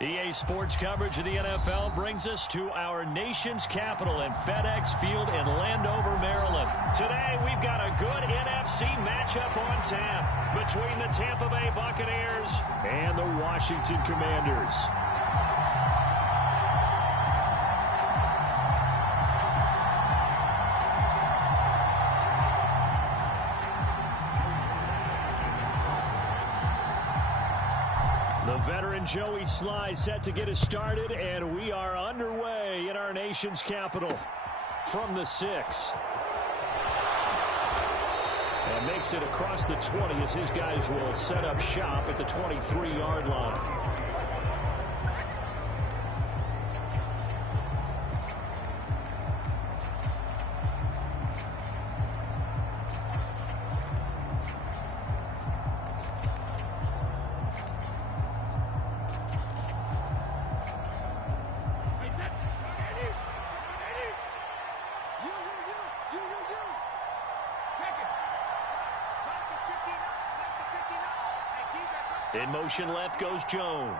EA Sports coverage of the NFL brings us to our nation's capital in FedEx Field in Landover, Maryland. Today, we've got a good NFC matchup on tap between the Tampa Bay Buccaneers and the Washington Commanders. The veteran Joey Sly set to get us started, and we are underway in our nation's capital from the 6. And makes it across the 20 as his guys will set up shop at the 23-yard line. In motion left goes Jones.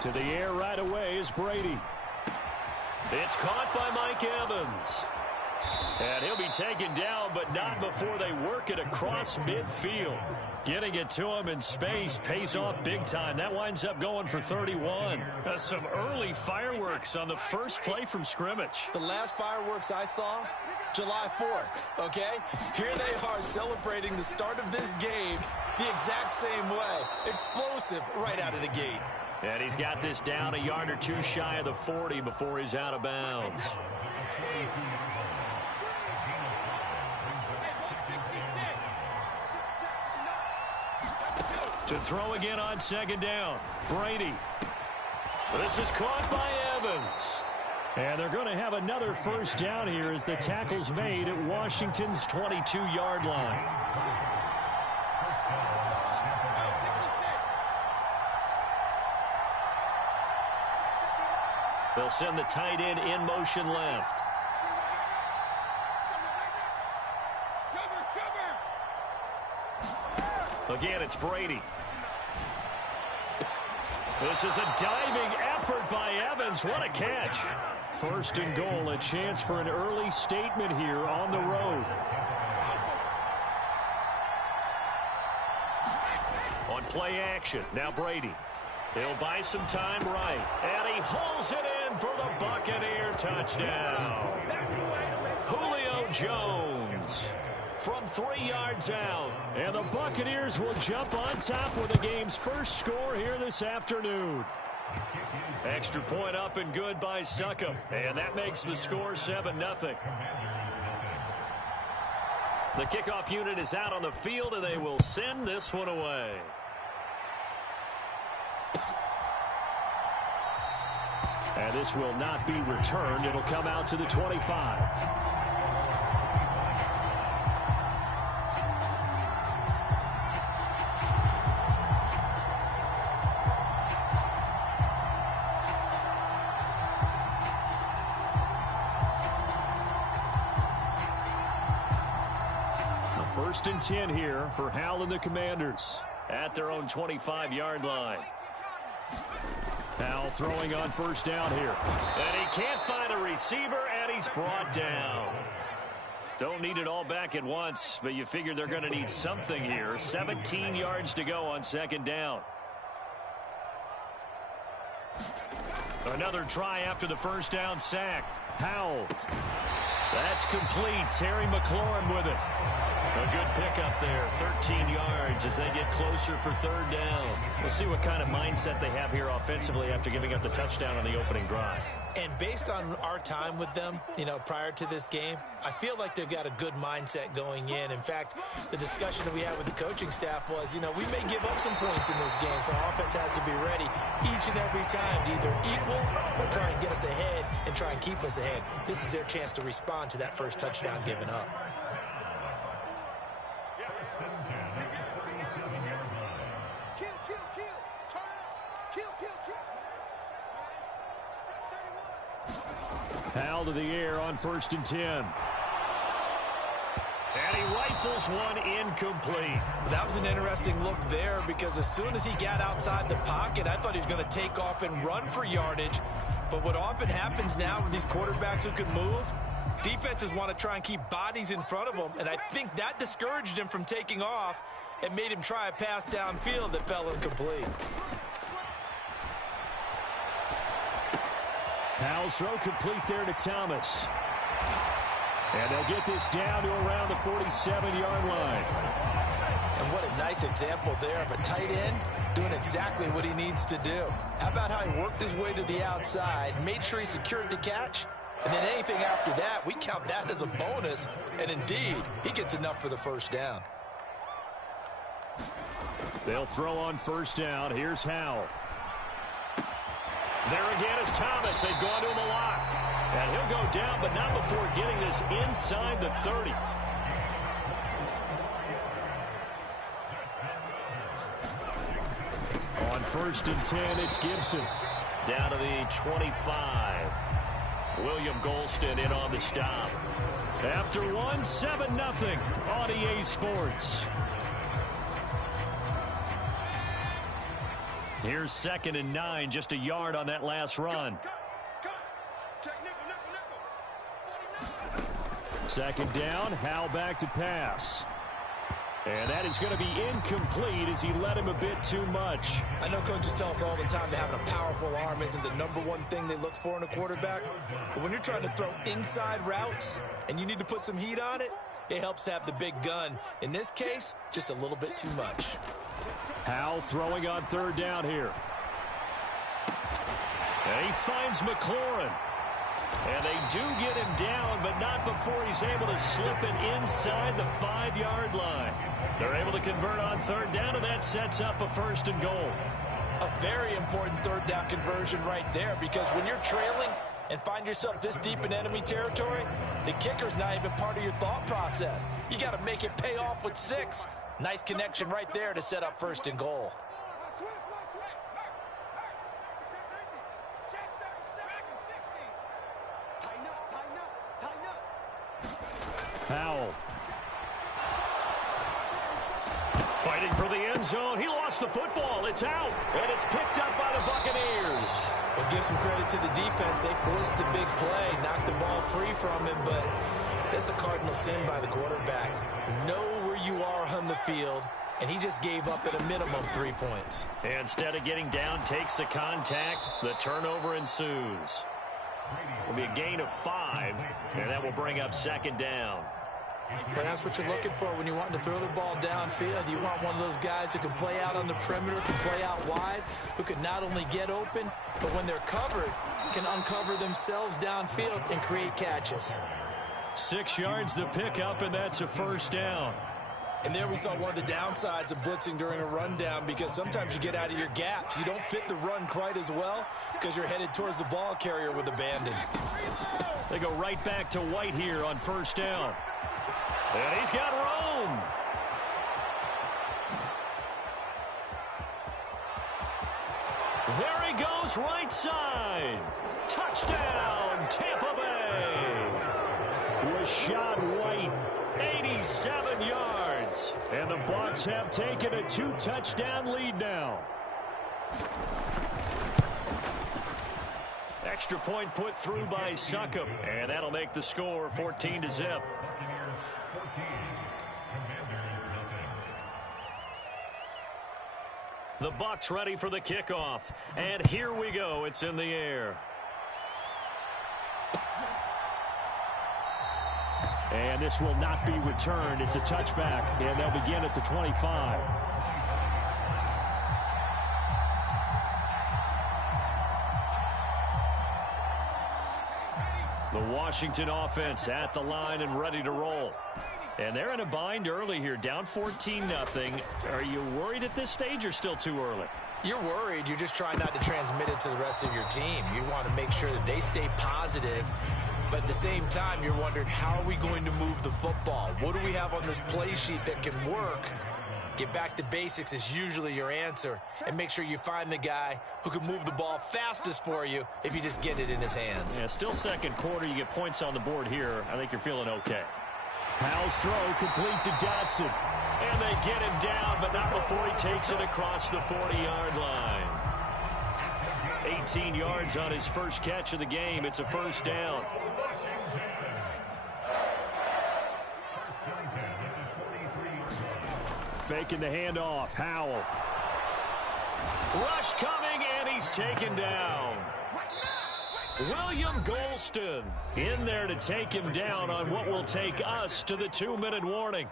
To the air right away is Brady. It's caught by Mike Evans. And he'll be taken down, but not before they work it across midfield. Getting it to him in space pays off big time. That winds up going for 31. Some early fireworks on the first play from scrimmage. The last fireworks I saw, July 4th, okay? Here they are celebrating the start of this game the exact same way. Explosive right out of the gate. And he's got this down a yard or two shy of the 40 before he's out of bounds. To throw again on second down. Brady. This is caught by Evans. And they're going to have another first down here as the tackle's made at Washington's 22-yard line. They'll send the tight end in motion left. Again, it's Brady. This is a diving effort by Evans. What a catch. First and goal, a chance for an early statement here on the road. On play action, now Brady. He'll buy some time right. And he hauls it in for the Buccaneer touchdown. Julio Jones from 3 yards out. And the Buccaneers will jump on top with the game's first score here this afternoon. Extra point up and good by Succop. And that makes the score 7-0. The kickoff unit is out on the field, and they will send this one away. And this will not be returned. It'll come out to the 25. First and 10 here for Hal and the Commanders at their own 25-yard line. Hal throwing on first down here. And he can't find a receiver, and he's brought down. Don't need it all back at once, but you figure they're going to need something here. 17 yards to go on second down. Another try after the first down sack. Howell. That's complete. Terry McLaurin with it. A good pickup there, 13 yards as they get closer for third down. We'll see what kind of mindset they have here offensively after giving up the touchdown on the opening drive. And based on our time with them, prior to this game, I feel like they've got a good mindset going in. In fact, the discussion that we had with the coaching staff was, we may give up some points in this game, so our offense has to be ready each and every time to either equal or try and get us ahead and try and keep us ahead. This is their chance to respond to that first touchdown given up. Hal to the air on first and 10. And he rifles one incomplete. That was an interesting look there because as soon as he got outside the pocket, I thought he was going to take off and run for yardage. But what often happens now with these quarterbacks who can move, defenses want to try and keep bodies in front of them, and I think that discouraged him from taking off and made him try a pass downfield that fell incomplete. Powell's throw complete there to Thomas. And they'll get this down to around the 47-yard line. And what a nice example there of a tight end doing exactly what he needs to do. How about how he worked his way to the outside, made sure he secured the catch, and then anything after that, we count that as a bonus. And indeed, he gets enough for the first down. They'll throw on first down. Here's Howell. There again is Thomas. They've gone to him a lot. And he'll go down, but not before getting this inside the 30. On first and 10, it's Gibson. Down to the 25. William Golston in on the stop. After one, 7-0 on EA Sports. Here's 2nd and 9, just a yard on that last run. Second down, Howell back to pass. And that is going to be incomplete as he led him a bit too much. I know coaches tell us all the time that having a powerful arm isn't the #1 thing they look for in a quarterback. But when you're trying to throw inside routes and you need to put some heat on it, it helps have the big gun. In this case, just a little bit too much. Howell throwing on third down here. And he finds McLaurin. And they do get him down, but not before he's able to slip it inside the 5-yard line. They're able to convert on third down, and that sets up a 1st and goal. A very important third down conversion right there, because when you're trailing and find yourself this deep in enemy territory, the kicker's not even part of your thought process. You got to make it pay off with 6. Nice connection right there to set up 1st and goal. Powell. Fighting for the end zone. He lost the football. It's out. And it's picked up by the Buccaneers. We'll give some credit to the defense. They forced the big play, knocked the ball free from him, but that's a cardinal sin by the quarterback. Know where you are on the field, and he just gave up at a minimum 3 points. And instead of getting down, takes the contact. The turnover ensues. Will be a gain of 5, and that will bring up 2nd down. But that's what you're looking for when you want to throw the ball downfield. You want one of those guys who can play out on the perimeter, can play out wide, who can not only get open, but when they're covered, can uncover themselves downfield and create catches. 6 yards the pickup, and that's a 1st down. And there we saw one of the downsides of blitzing during a rundown, because sometimes you get out of your gaps. You don't fit the run quite as well because you're headed towards the ball carrier with abandon. They go right back to White here on 1st down. And he's got room. There he goes, right side. Touchdown, Tampa Bay. Rashad White, 87 yards. And the Bucs have taken a 2-touchdown lead now. Extra point put through by Succop. And that'll make the score 14-0. The Bucs ready for the kickoff. And here we go. It's in the air. And this will not be returned. It's a touchback. And they'll begin at the 25. The Washington offense at the line and ready to roll. And they're in a bind early here, down 14-0. Are you worried at this stage or still too early? You're worried. You're just trying not to transmit it to the rest of your team. You want to make sure that they stay positive. But at the same time, you're wondering, how are we going to move the football? What do we have on this play sheet that can work? Get back to basics is usually your answer. And make sure you find the guy who can move the ball fastest for you if you just get it in his hands. Yeah, still second quarter. You get points on the board here. I think you're feeling okay. Howell's throw complete to Dotson. And they get him down, but not before he takes it across the 40-yard line. 18 yards on his first catch of the game. It's a first down. Faking the handoff. Howell. Rush coming, and he's taken down. William Golston in there to take him down on what will take us to the 2-minute warning.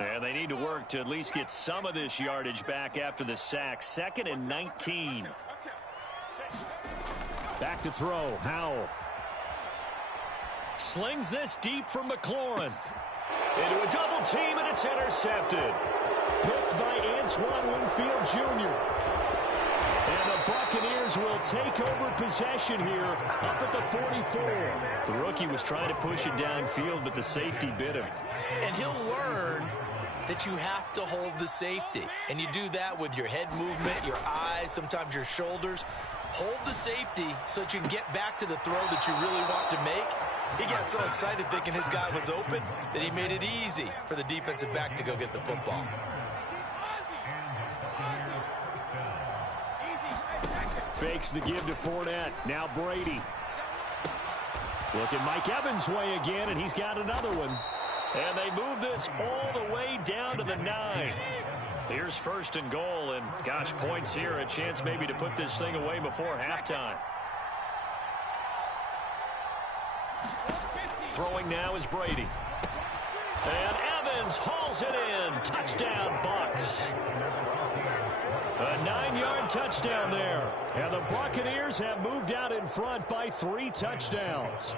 And they need to work to at least get some of this yardage back after the sack. 2nd and 19. Back to throw. Howell. Slings this deep from McLaurin. Into a double team, and it's intercepted. Picked by Antoine Winfield Jr. And the Buccaneers will take over possession here up at the 44. The rookie was trying to push it downfield, but the safety bit him. And he'll learn that you have to hold the safety. And you do that with your head movement, your eyes, sometimes your shoulders. Hold the safety so that you can get back to the throw that you really want to make. He got so excited thinking his guy was open that he made it easy for the defensive back to go get the football. Fakes the give to Fournette. Now Brady. Look at Mike Evans' way again, and he's got another one. And they move this all the way down to the 9. Here's 1st and goal, and gosh, points here. A chance maybe to put this thing away before halftime. Throwing now is Brady. And Evans hauls it in. Touchdown, Bucs. A 9-yard touchdown there. And the Buccaneers have moved out in front by 3 touchdowns.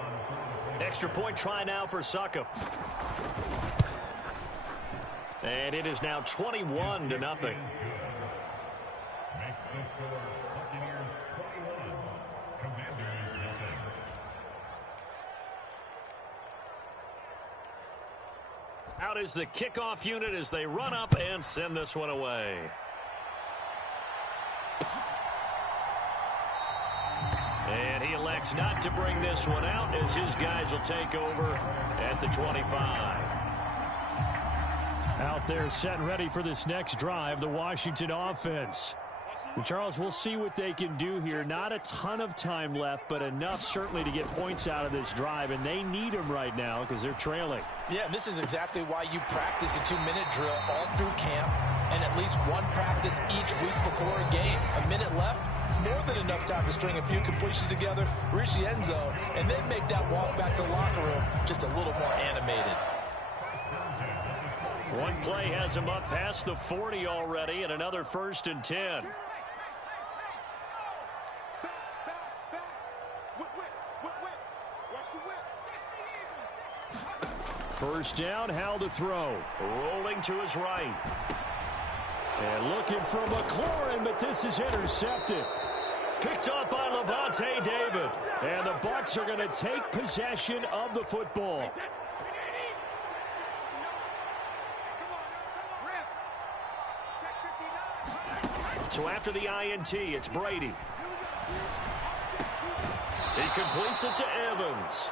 Extra point try now for Succop. And it is now 21-0. Out is the kickoff unit as they run up and send this one away. And he elects not to bring this one out as his guys will take over at the 25. Out there set and ready for this next drive, the Washington offense. And Charles, we'll see what they can do here. Not a ton of time left, but enough certainly to get points out of this drive, and they need them right now because they're trailing. Yeah, this is exactly why you practice a 2-minute drill all through camp and at least one practice each week before a game. A minute left, more than enough time to string a few completions together, reach the end zone, and then make that walk back to the locker room just a little more animated. One play has him up past the 40 already, and another 1st and 10. First down, Howell to throw. Rolling to his right. And looking for McLaurin, but this is intercepted. Picked up by Levante David. And the Bucs are going to take possession of the football. So after the INT, it's Brady. He completes it to Evans.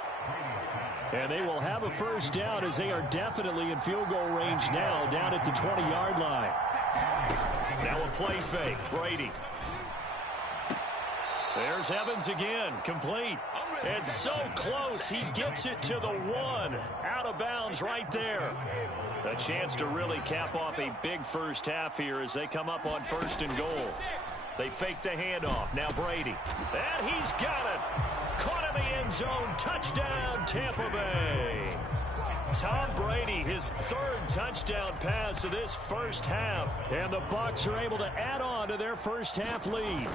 And they will have a first down as they are definitely in field goal range now down at the 20-yard line. Now a play fake. Brady. There's Evans again. Complete. And so close. He gets it to the 1. Out of bounds right there. A chance to really cap off a big first half here as they come up on 1st and goal. They fake the handoff. Now Brady. And he's got it. Caught in the end zone. Touchdown, Tampa Bay. Tom Brady, his 3rd touchdown pass of this first half. And the Bucs are able to add on to their first half lead.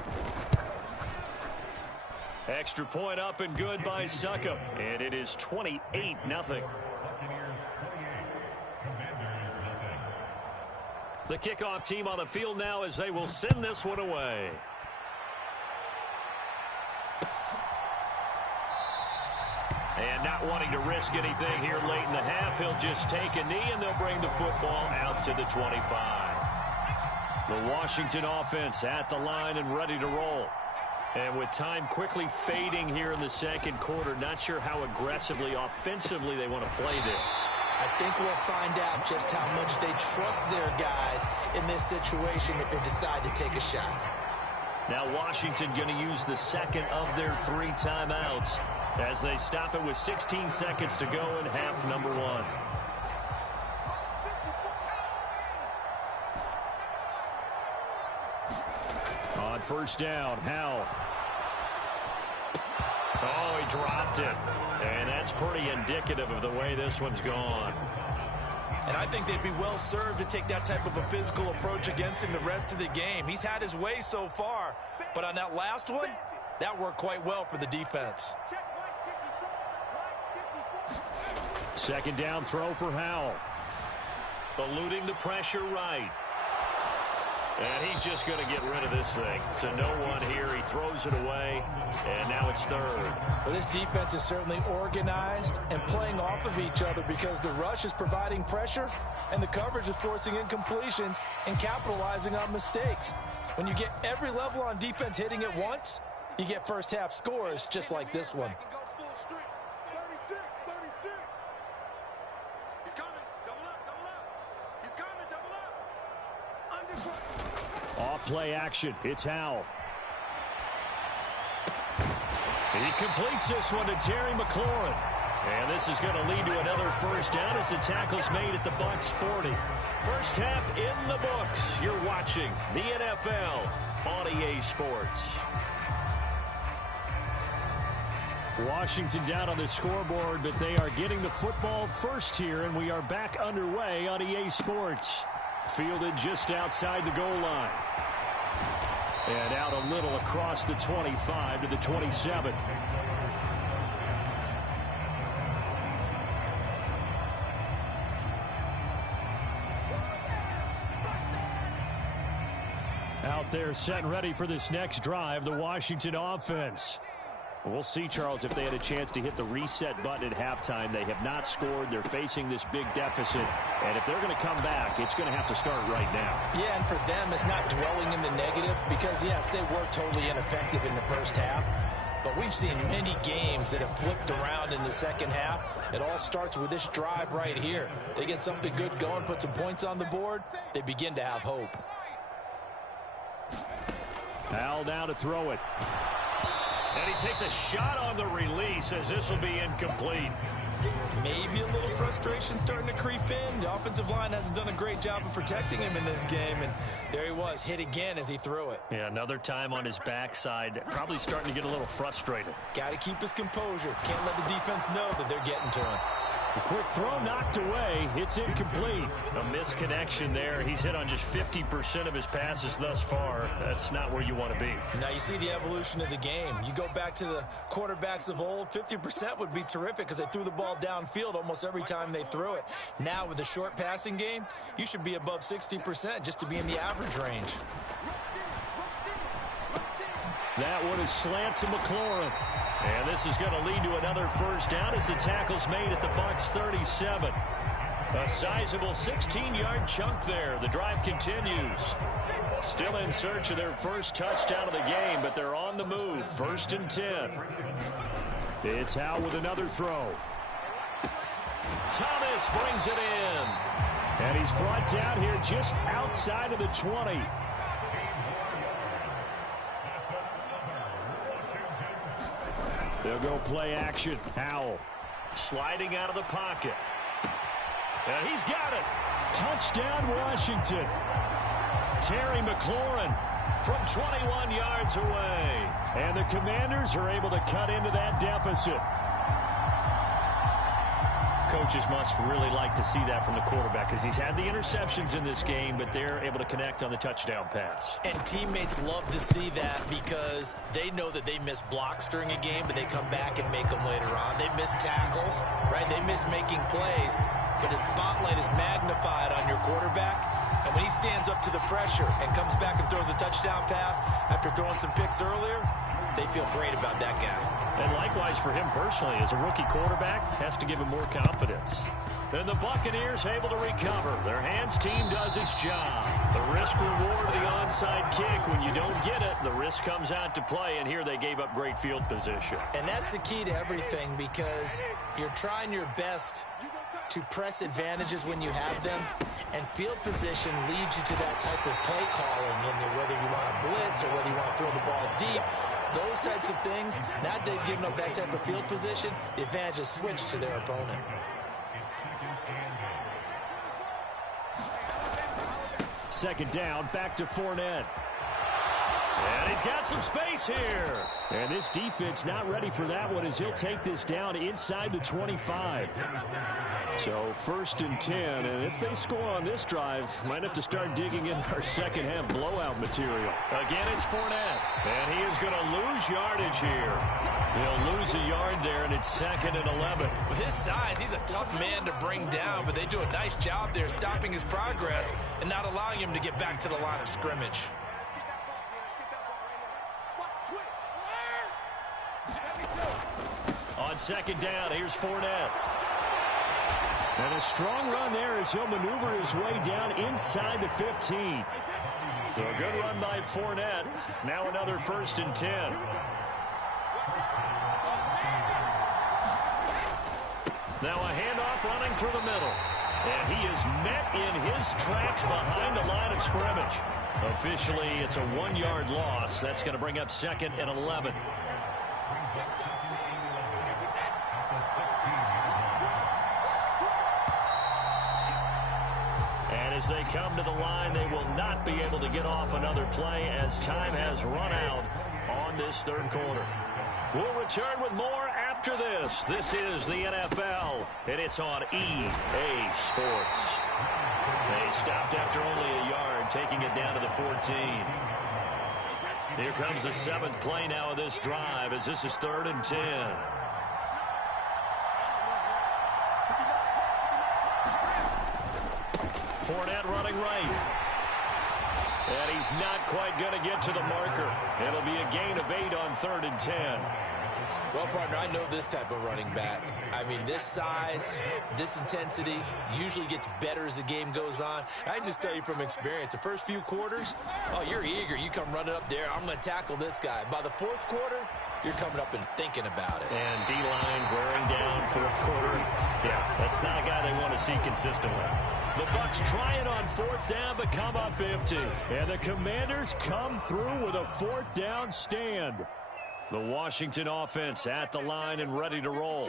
Extra point up and good by Succop. And it is 28-0. The kickoff team on the field now as they will send this one away. And not wanting to risk anything here late in the half, he'll just take a knee, and they'll bring the football out to the 25. The Washington offense at the line and ready to roll. And with time quickly fading here in the second quarter, not sure how aggressively, offensively they want to play this. I think we'll find out just how much they trust their guys in this situation if they decide to take a shot. Now Washington going to use the second of their 3 timeouts as they stop it with 16 seconds to go in half number 1. On first down, Howell. Oh, he dropped it. And that's pretty indicative of the way this one's gone. And I think they'd be well served to take that type of a physical approach against him the rest of the game. He's had his way so far, but on that last one, that worked quite well for the defense. Second down throw for Howell. Eluding the pressure right. And he's just going to get rid of this thing. To no one here. He throws it away, and now it's third. Well, this defense is certainly organized and playing off of each other because the rush is providing pressure and the coverage is forcing incompletions and capitalizing on mistakes. When you get every level on defense hitting at once, you get first half scores just like this one. Off-play action. It's Howell. He completes this one to Terry McLaurin. And this is going to lead to another first down as the tackle's made at the Bucs 40. First half in the books. You're watching the NFL on EA Sports. Washington down on the scoreboard, but they are getting the football first here, and we are back underway on EA Sports. Fielded just outside the goal line. And out a little across the 25 to the 27. Out there set and ready for this next drive, the Washington offense. We'll see, Charles, if they had a chance to hit the reset button at halftime. They have not scored. They're facing this big deficit. And if they're going to come back, it's going to have to start right now. Yeah, and for them, it's not dwelling in the negative because, yes, they were totally ineffective in the first half. But we've seen many games that have flipped around in the second half. It all starts with this drive right here. They get something good going, put some points on the board, they begin to have hope. Howell now to throw it. And he takes a shot on the release as this will be incomplete. Maybe a little frustration starting to creep in. The offensive line hasn't done a great job of protecting him in this game, and there he was, hit again as he threw it. Yeah, another time on his backside, probably starting to get a little frustrated. Got to keep his composure. Can't let the defense know that they're getting to him. A quick throw knocked away. It's incomplete. A misconnection there. He's hit on just 50% of his passes thus far. That's not where you want to be. Now you see the evolution of the game. You go back to the quarterbacks of old, 50% would be terrific because they threw the ball downfield almost every time they threw it. Now with the short passing game, you should be above 60% just to be in the average range. That one is slant to McLaurin. And this is going to lead to another first down as the tackle's made at the Bucs 37. A sizable 16-yard chunk there. The drive continues. Still in search of their first touchdown of the game, but they're on the move. 1st and 10. It's Howell with another throw. Thomas brings it in. And he's brought down here just outside of the 20. They'll go play action. Howell sliding out of the pocket. And he's got it. Touchdown, Washington. Terry McLaurin from 21 yards away. And the Commanders are able to cut into that deficit. Coaches must really like to see that from the quarterback because he's had the interceptions in this game, but they're able to connect on the touchdown pass. And teammates love to see that because they know that they miss blocks during a game, but they come back and make them later on. They miss tackles, right? They miss making plays, but the spotlight is magnified on your quarterback. And when he stands up to the pressure and comes back and throws a touchdown pass after throwing some picks earlier, they feel great about that guy. And likewise for him personally, as a rookie quarterback, has to give him more confidence. And the Buccaneers able to recover. Their hands team does its job. The risk-reward of the onside kick. When you don't get it, the risk comes out to play, and here they gave up great field position. And that's the key to everything, because you're trying your best to press advantages when you have them, and field position leads you to that type of play calling, and whether you want to blitz or whether you want to throw the ball deep, those types of things. Now that they've given up that type of field position, the advantage is switched to their opponent. Second down, back to Fournette. And he's got some space here. And this defense not ready for that one as he'll take this down inside the 25. So 1st and 10, and if they score on this drive, might have to start digging in our second half blowout material. Again, it's Fournette, and he is going to lose yardage here. He'll lose a yard there, and it's 2nd and 11. With his size, he's a tough man to bring down, but they do a nice job there stopping his progress and not allowing him to get back to the line of scrimmage. On 2nd down, here's Fournette. And a strong run there as he'll maneuver his way down inside the 15. So a good run by Fournette. Now another 1st and 10. Now a handoff running through the middle. And he is met in his tracks behind the line of scrimmage. Officially, it's a 1-yard loss. That's going to bring up 2nd and 11. As they come to the line, they will not be able to get off another play as time has run out on this 3rd quarter. We'll return with more after this. This is the NFL, and it's on EA Sports. They stopped after only a yard, taking it down to the 14. Here comes the 7th play now of this drive, as this is 3rd and 10. Fournette running right. And he's not quite going to get to the marker. It'll be a gain of 8 on 3rd and 10. Well, partner, I know this type of running back. I mean, this size, this intensity usually gets better as the game goes on. I just tell you from experience, the first few quarters, oh, you're eager. You come running up there. I'm going to tackle this guy. By the 4th quarter, you're coming up and thinking about it. And D-line wearing down 4th quarter. Yeah, that's not a guy they want to see consistently. The Bucs try it on 4th down, but come up empty. And the Commanders come through with a 4th down stand. The Washington offense at the line and ready to roll.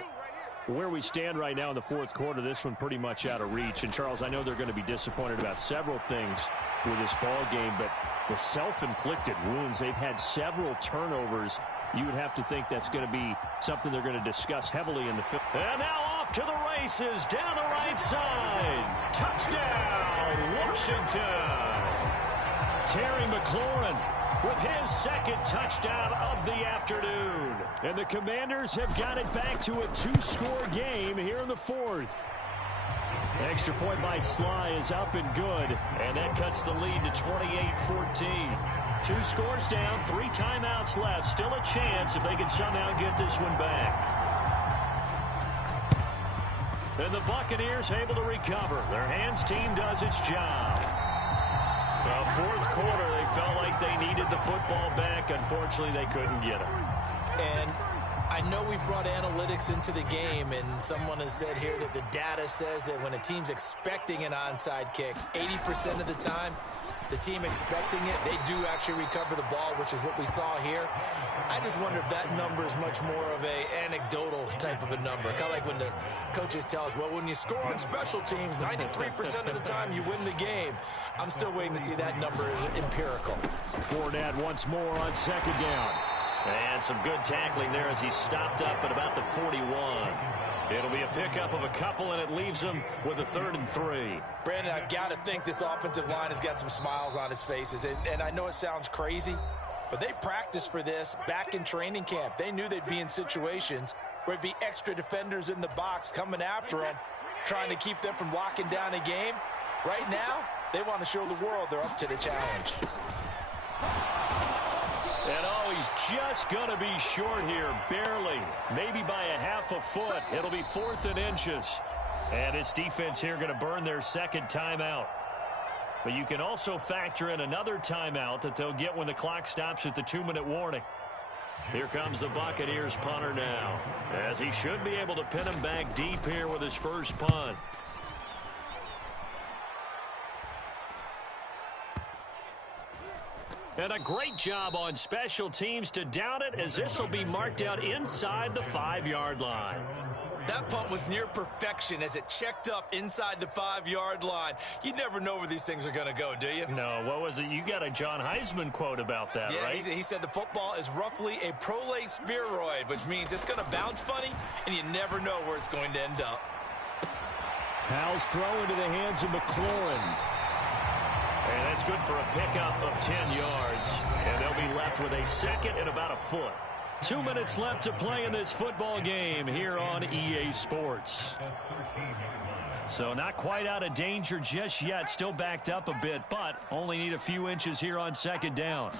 Where we stand right now in the 4th quarter, this one pretty much out of reach. And, Charles, I know they're going to be disappointed about several things with this ball game, but the self-inflicted wounds, they've had several turnovers. You would have to think that's going to be something they're going to discuss heavily in the film. And now off to the races down the right side. Touchdown, Washington. Terry McLaurin with his 2nd touchdown of the afternoon. And the Commanders have got it back to a 2-score game here in the 4th. Extra point by Sly is up and good, and that cuts the lead to 28-14. 2 scores down, 3 timeouts left. Still a chance if they can somehow get this one back. And the Buccaneers able to recover. Their hands team does its job. The 4th quarter, they felt like they needed the football back. Unfortunately, they couldn't get it. And I know we brought analytics into the game, and someone has said here that the data says that when a team's expecting an onside kick, 80% of the time, the team expecting it, they do actually recover the ball, which is what we saw here. I just wonder if that number is much more of a anecdotal type of a number. Kind of like when the coaches tell us, well, when you score on special teams, 93% of the time you win the game. I'm still waiting to see that number is empirical. Fournette once more on 2nd down. And some good tackling there as he stopped up at about the 41. It'll be a pickup of a couple, and it leaves him with a 3rd and 3. Brandon, I've got to think this offensive line has got some smiles on its faces. And I know it sounds crazy, but they practiced for this back in training camp. They knew they'd be in situations where it'd be extra defenders in the box coming after them, trying to keep them from locking down a game. Right now, they want to show the world they're up to the challenge. And oh, he's just going to be short here, barely, maybe by a half a foot. It'll be 4th and inches. And this defense here going to burn their second timeout. But you can also factor in another timeout that they'll get when the clock stops at the 2-minute warning. Here comes the Buccaneers punter now, as he should be able to pin him back deep here with his first punt. And a great job on special teams to down it, as this will be marked out inside the 5-yard line. That punt was near perfection as it checked up inside the 5-yard line. You never know where these things are going to go, do you? No, what was it? You got a John Heisman quote about that, right? He said the football is roughly a prolate spheroid, which means it's going to bounce funny, and you never know where it's going to end up. Powell's throw into the hands of McLaurin. And that's good for a pickup of 10 yards. And they'll be left with a second and about a foot. 2 minutes left to play in this football game here on EA Sports. So not quite out of danger just yet. Still backed up a bit, but only need a few inches here on second down.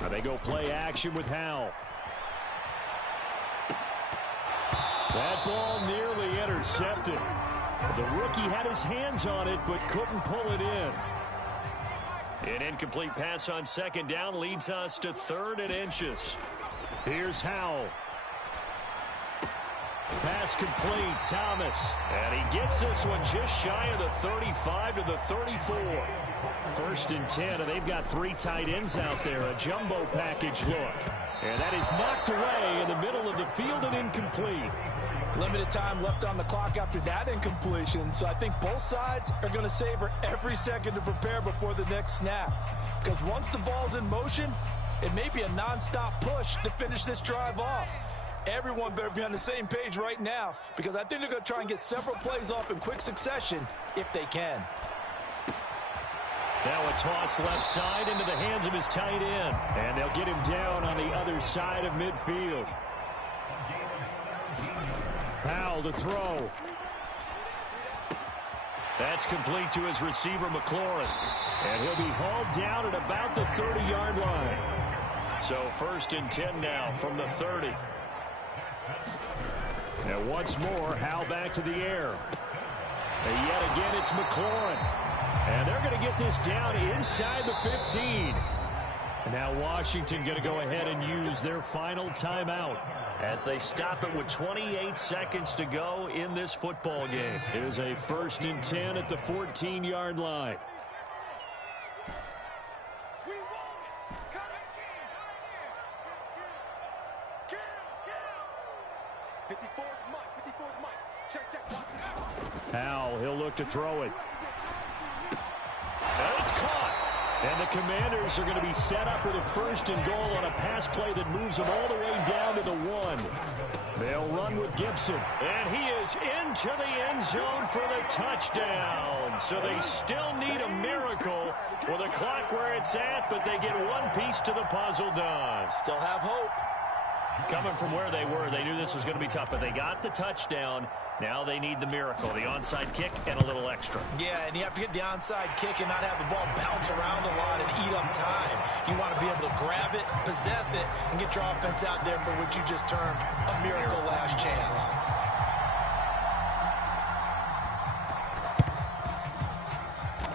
Now they go play action with Howell. That ball nearly intercepted. The rookie had his hands on it, but couldn't pull it in. An incomplete pass on second down leads us to 3rd and inches. Here's Howell. Pass complete, Thomas. And he gets this one just shy of the 35 to the 34. 1st and 10, and they've got 3 tight ends out there. A jumbo package look. And that is knocked away in the middle of the field and incomplete. Limited time left on the clock after that incompletion, so I think both sides are going to savor every second to prepare before the next snap. Because once the ball's in motion, it may be a nonstop push to finish this drive off. Everyone better be on the same page right now, because I think they're going to try and get several plays off in quick succession if they can. Now a toss left side into the hands of his tight end, and they'll get him down on the other side of midfield. Powell to throw. That's complete to his receiver, McLaurin. And he'll be hauled down at about the 30-yard line. So 1st and 10 now from the 30. And once more, Howell back to the air. And yet again, it's McLaurin. And they're going to get this down inside the 15. And now Washington going to go ahead and use their final timeout as they stop it with 28 seconds to go in this football game. It is a 1st and 10 at the 14-yard line. Howell, he'll look to throw it. And it's caught. And the Commanders are going to be set up with a 1st and goal on a pass play that moves them all the way down to the 1. They'll run with Gibson. And he is into the end zone for the touchdown. So they still need a miracle with the clock where it's at, but they get one piece to the puzzle done. Still have hope. Coming from where they were, they knew this was going to be tough, but they got the touchdown. Now they need the miracle, the onside kick and a little extra. Yeah, and you have to get the onside kick and not have the ball bounce around a lot and eat up time. You want to be able to grab it, possess it, and get your offense out there for what you just termed a miracle last chance.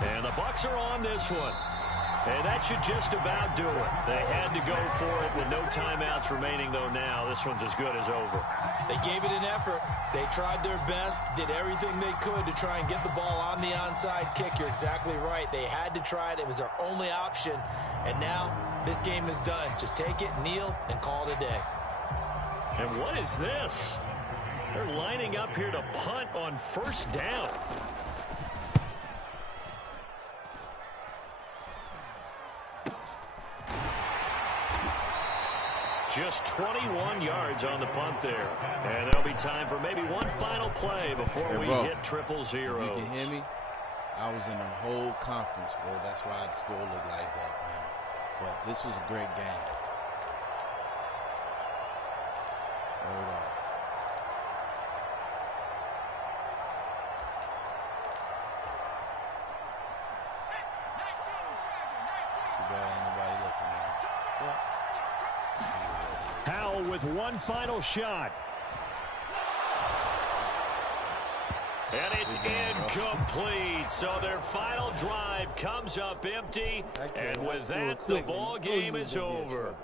And the Bucs are on this one. And that should just about do it. They had to go for it with no timeouts remaining, though now this one's as good as over. They gave it an effort. They tried their best, did everything they could to try and get the ball on the onside kick. You're exactly right. They had to try it. It was their only option. And now this game is done. Just take it, kneel, and call it a day. And what is this? They're lining up here to punt on 1st down. Just 21 yards on the punt there. And there'll be time for maybe one final play before we hit 000. You can hear me? I was in a whole conference, bro. That's why the score looked like that, man. But this was a great game. Hold on. Too bad ain't nobody looking at me. with one final shot. And it's incomplete. So their final drive comes up empty. And with that, the ball game is over.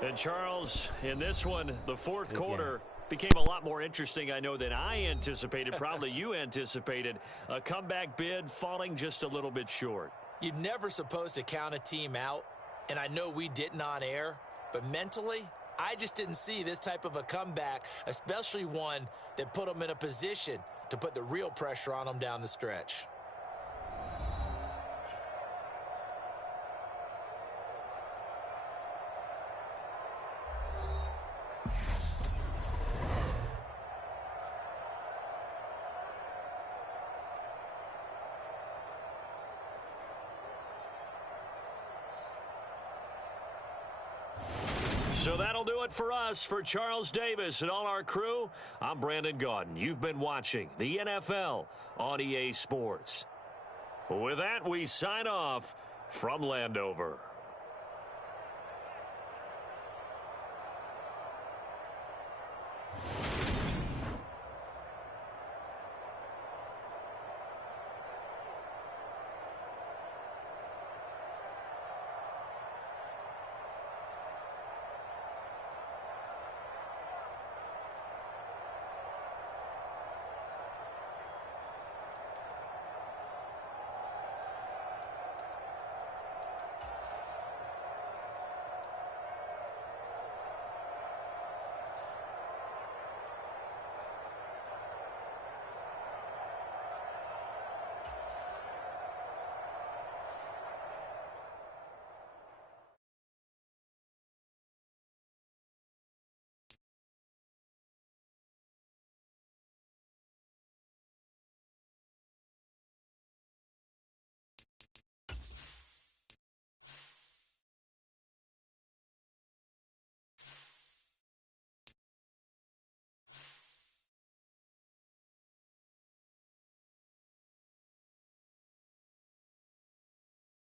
And Charles, in this one, the fourth quarter became a lot more interesting, I know, than I anticipated. Probably you anticipated. A comeback bid falling just a little bit short. You're never supposed to count a team out, and I know we didn't on air, but mentally, I just didn't see this type of a comeback, especially one that put them in a position to put the real pressure on them down the stretch. So that'll do it for us. For Charles Davis and all our crew, I'm Brandon Gaudin. You've been watching the NFL on EA Sports. With that, we sign off from Landover.